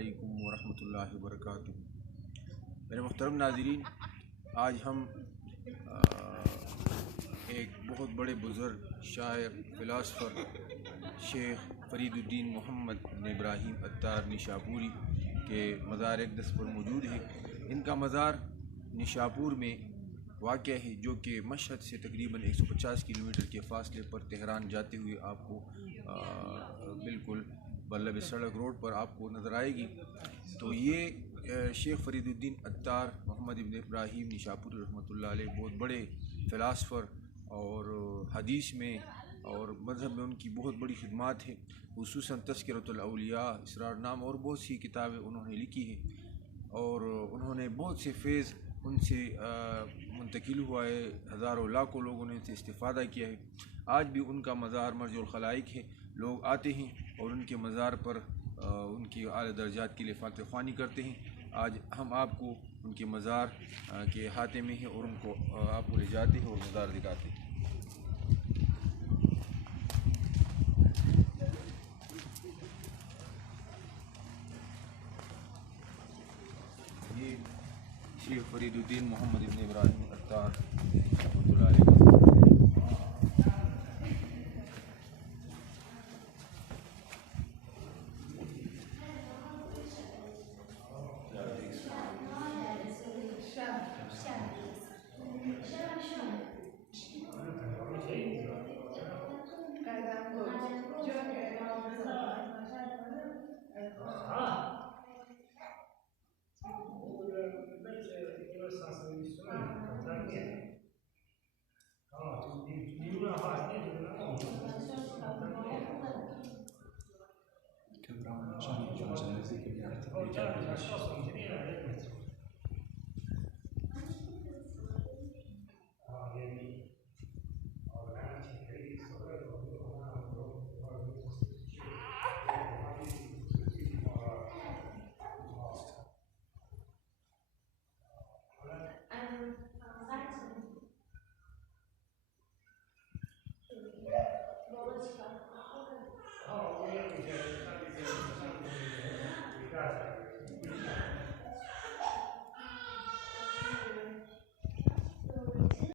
अस्सलामुअलैकुम वरहमतुल्लाहि वबरकातुहू। मेरे मोहतरम नाज़रीन, आज हम एक बहुत बड़े बुज़ुर्ग शायर फ़िलासफ़र शेख फ़रीदुद्दीन मोहम्मद बिन इब्राहीम अत्तार निशापुरी के मज़ार अक़दस पर मौजूद है। इनका मज़ार निशापुर में वाक़या है, जो कि मशहद से तकरीबन 150 किलोमीटर के फ़ासले पर तेहरान जाते हुए आपको बिल्कुल बल्लभ सड़क रोड पर आपको नज़र आएगी। तो ये शेख फ़रीदुद्दीन अत्तार मोहम्मद इब्न इब्राहीम निशापुरी रहमतुल्लाह अलैह बहुत बड़े फ़िलासफ़र और हदीस में और मज़हब में उनकी बहुत बड़ी खिदमत है। खुसूसन तज़किरतुल औलिया, इसरारनामा और बहुत सी किताबें उन्होंने लिखी है और उन्होंने बहुत से फ़ैज़ उनसे मुंतकिल हुआ है। हज़ारों लाखों लोगों ने उनसे इस्तिफ़ादा किया है। आज भी उनका मज़ार मर्जुल खलाइक है। लोग आते हैं और उनके मज़ार पर उनकी आला दर्जात के लिए फ़ातिह ख़्वानी करते हैं। आज हम आपको उनके मज़ार के हाथे में हैं और उनको आपको ले जाते हैं और मज़ार दिखाते हैं। ये शेख फ़रीदुद्दीन मोहम्मद इब्न इब्राहीम अत्तार रहमतुल्लाह अलैह।